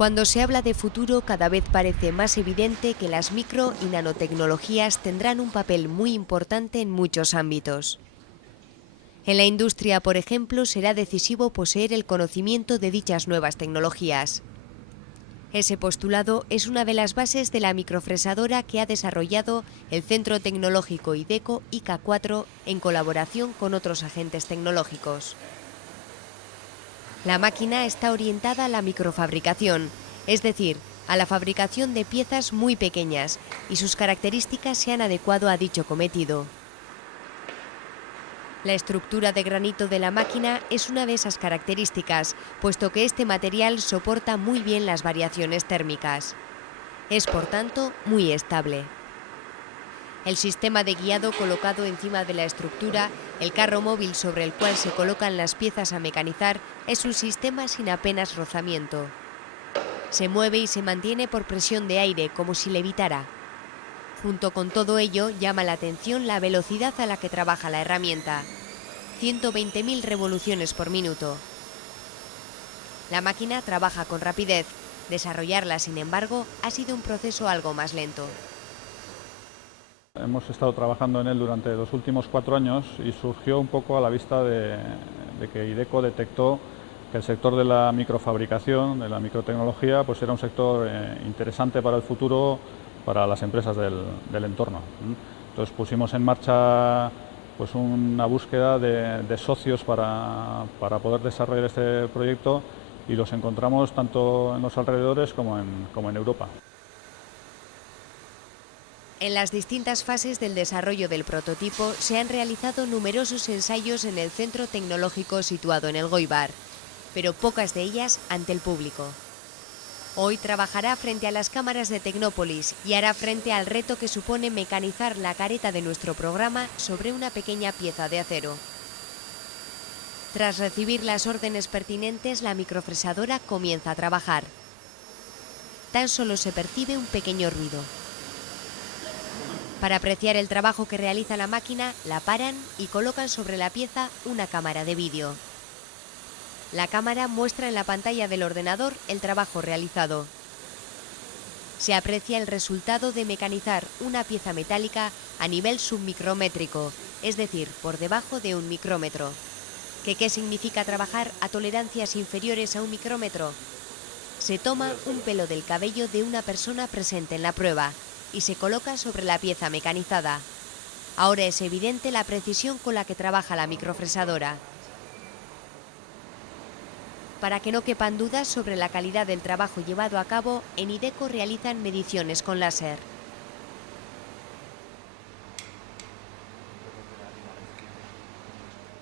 Cuando se habla de futuro, cada vez parece más evidente que las micro y nanotecnologías tendrán un papel muy importante en muchos ámbitos. En la industria, por ejemplo, será decisivo poseer el conocimiento de dichas nuevas tecnologías. Ese postulado es una de las bases de la microfresadora que ha desarrollado el Centro Tecnológico IDECO IK4 en colaboración con otros agentes tecnológicos. La máquina está orientada a la microfabricación, es decir, a la fabricación de piezas muy pequeñas, y sus características se han adecuado a dicho cometido. La estructura de granito de la máquina es una de esas características, puesto que este material soporta muy bien las variaciones térmicas. Es, por tanto, muy estable. El sistema de guiado colocado encima de la estructura, el carro móvil sobre el cual se colocan las piezas a mecanizar, es un sistema sin apenas rozamiento. Se mueve y se mantiene por presión de aire, como si levitara. Junto con todo ello, llama la atención la velocidad a la que trabaja la herramienta: 120.000 revoluciones por minuto. La máquina trabaja con rapidez. Desarrollarla, sin embargo, ha sido un proceso algo más lento. Hemos estado trabajando en él durante los últimos 4 años y surgió un poco a la vista de que IDECO detectó que el sector de la microfabricación, de la microtecnología, pues era un sector interesante para el futuro para las empresas del entorno. Entonces pusimos en marcha pues una búsqueda de socios para poder desarrollar este proyecto, y los encontramos tanto en los alrededores como en Europa. En las distintas fases del desarrollo del prototipo se han realizado numerosos ensayos en el centro tecnológico situado en Elgoibar, pero pocas de ellas ante el público. Hoy trabajará frente a las cámaras de Tecnópolis y hará frente al reto que supone mecanizar la careta de nuestro programa sobre una pequeña pieza de acero. Tras recibir las órdenes pertinentes, la microfresadora comienza a trabajar. Tan solo se percibe un pequeño ruido. Para apreciar el trabajo que realiza la máquina, la paran y colocan sobre la pieza una cámara de vídeo. La cámara muestra en la pantalla del ordenador el trabajo realizado. Se aprecia el resultado de mecanizar una pieza metálica a nivel submicrométrico, es decir, por debajo de 1 micrómetro. ¿Qué significa trabajar a tolerancias inferiores a 1 micrómetro? Se toma un pelo del cabello de una persona presente en la prueba y se coloca sobre la pieza mecanizada. Ahora es evidente la precisión con la que trabaja la microfresadora. Para que no quepan dudas sobre la calidad del trabajo llevado a cabo, en IDECO realizan mediciones con láser.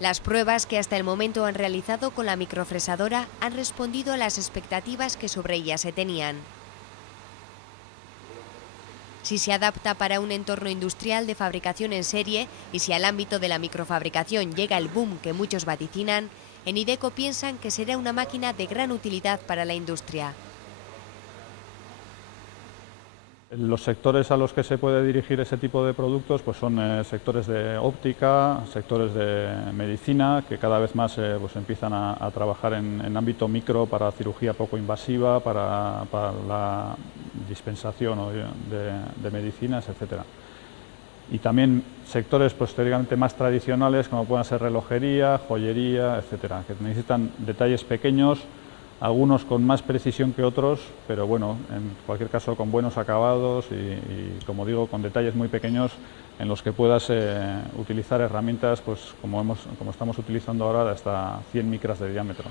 Las pruebas que hasta el momento han realizado con la microfresadora han respondido a las expectativas que sobre ella se tenían. Si se adapta para un entorno industrial de fabricación en serie y si al ámbito de la microfabricación llega el boom que muchos vaticinan, en IDECO piensan que será una máquina de gran utilidad para la industria. Los sectores a los que se puede dirigir ese tipo de productos pues son sectores de óptica, sectores de medicina, que cada vez más pues empiezan a trabajar en ámbito micro para cirugía poco invasiva, para la dispensación de medicinas, etc. Y también sectores posteriormente más tradicionales, como pueden ser relojería, joyería, etc., que necesitan detalles pequeños, algunos con más precisión que otros, pero bueno, en cualquier caso con buenos acabados y como digo, con detalles muy pequeños en los que puedas utilizar herramientas pues como estamos utilizando ahora, de hasta 100 micras de diámetro.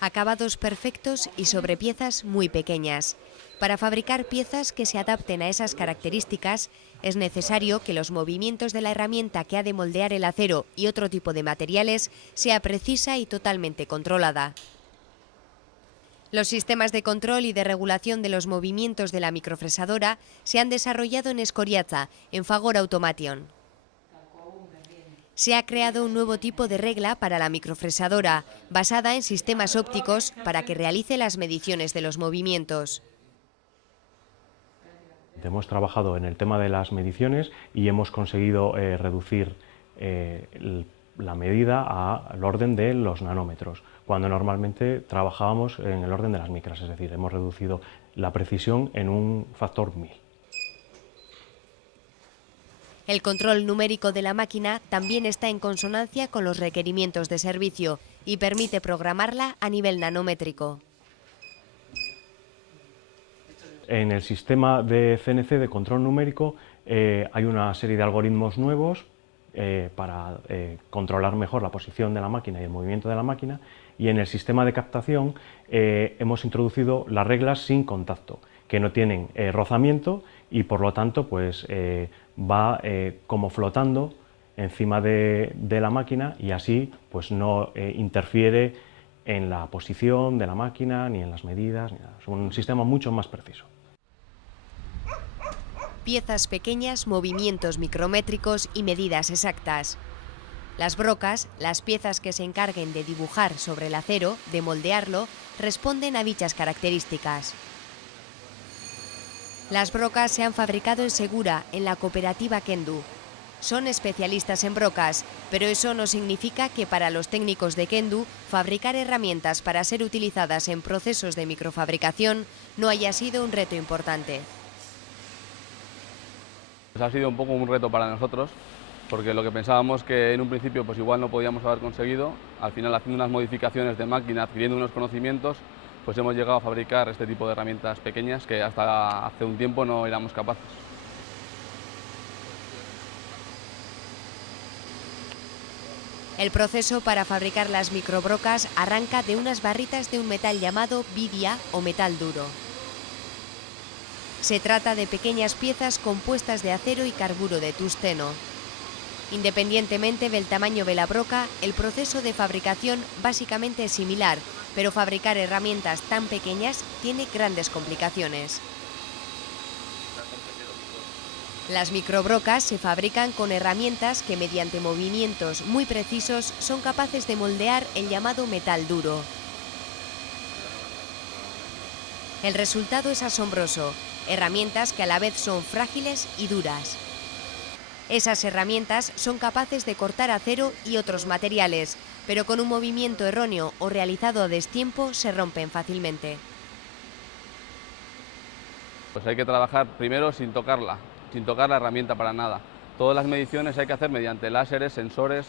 Acabados perfectos y sobre piezas muy pequeñas. Para fabricar piezas que se adapten a esas características, es necesario que los movimientos de la herramienta que ha de moldear el acero y otro tipo de materiales sea precisa y totalmente controlada. Los sistemas de control y de regulación de los movimientos de la microfresadora se han desarrollado en Escoriaza, en Fagor Automation. Se ha creado un nuevo tipo de regla para la microfresadora, basada en sistemas ópticos para que realice las mediciones de los movimientos. Hemos trabajado en el tema de las mediciones y hemos conseguido reducir la medida al orden de los nanómetros, cuando normalmente trabajábamos en el orden de las micras, es decir, hemos reducido la precisión en un factor 1000. El control numérico de la máquina también está en consonancia con los requerimientos de servicio y permite programarla a nivel nanométrico. En el sistema de CNC de control numérico hay una serie de algoritmos nuevos para controlar mejor la posición de la máquina y el movimiento de la máquina, y en el sistema de captación hemos introducido las reglas sin contacto, que no tienen rozamiento y por lo tanto pues, va como flotando encima de la máquina y así pues, no interfiere en la posición de la máquina ni en las medidas, ni nada. Es un sistema mucho más preciso. Piezas pequeñas, movimientos micrométricos y medidas exactas. Las brocas, las piezas que se encarguen de dibujar sobre el acero, de moldearlo, responden a dichas características. Las brocas se han fabricado en Segura, en la cooperativa Kendu. Son especialistas en brocas, pero eso no significa que para los técnicos de Kendu fabricar herramientas para ser utilizadas en procesos de microfabricación no haya sido un reto importante. Ha sido un poco un reto para nosotros, porque lo que pensábamos que en un principio pues igual no podíamos haber conseguido, al final haciendo unas modificaciones de máquina, adquiriendo unos conocimientos, pues hemos llegado a fabricar este tipo de herramientas pequeñas que hasta hace un tiempo no éramos capaces. El proceso para fabricar las microbrocas arranca de unas barritas de un metal llamado vidia o metal duro. Se trata de pequeñas piezas compuestas de acero y carburo de tungsteno. Independientemente del tamaño de la broca, el proceso de fabricación básicamente es similar, pero fabricar herramientas tan pequeñas tiene grandes complicaciones. Las microbrocas se fabrican con herramientas que mediante movimientos muy precisos son capaces de moldear el llamado metal duro. El resultado es asombroso, herramientas que a la vez son frágiles y duras. Esas herramientas son capaces de cortar acero y otros materiales, pero con un movimiento erróneo o realizado a destiempo se rompen fácilmente. Pues hay que trabajar primero sin tocar la herramienta para nada. Todas las mediciones hay que hacer mediante láseres, sensores,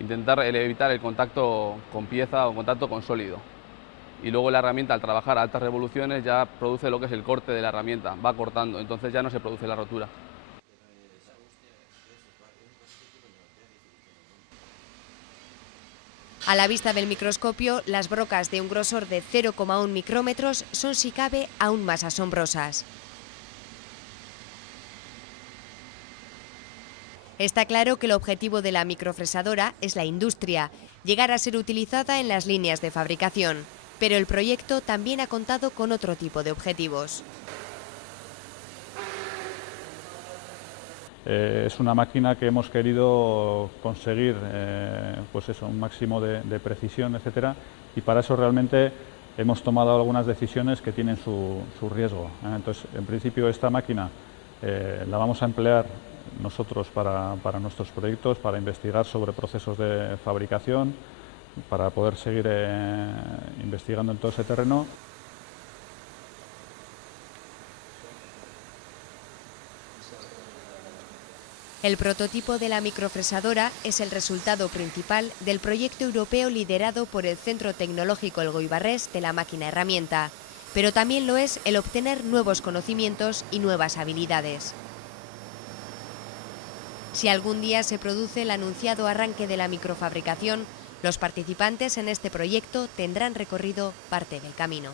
intentar evitar el contacto con pieza o contacto con sólido. Y luego la herramienta, al trabajar a altas revoluciones, ya produce lo que es el corte de la herramienta, va cortando, entonces ya no se produce la rotura. A la vista del microscopio, las brocas de un grosor de 0,1 micrómetros son, si cabe, aún más asombrosas. Está claro que el objetivo de la microfresadora es la industria, llegar a ser utilizada en las líneas de fabricación. Pero el proyecto también ha contado con otro tipo de objetivos. Es una máquina que hemos querido conseguir pues eso, un máximo de precisión, etcétera, y para eso realmente hemos tomado algunas decisiones que tienen su riesgo. Entonces, en principio, esta máquina la vamos a emplear nosotros para nuestros proyectos, para investigar sobre procesos de fabricación, para poder seguir investigando en todo ese terreno. El prototipo de la microfresadora es el resultado principal del proyecto europeo liderado por el Centro Tecnológico Elgoibarrés de la máquina herramienta, pero también lo es el obtener nuevos conocimientos y nuevas habilidades. Si algún día se produce el anunciado arranque de la microfabricación, los participantes en este proyecto tendrán recorrido parte del camino.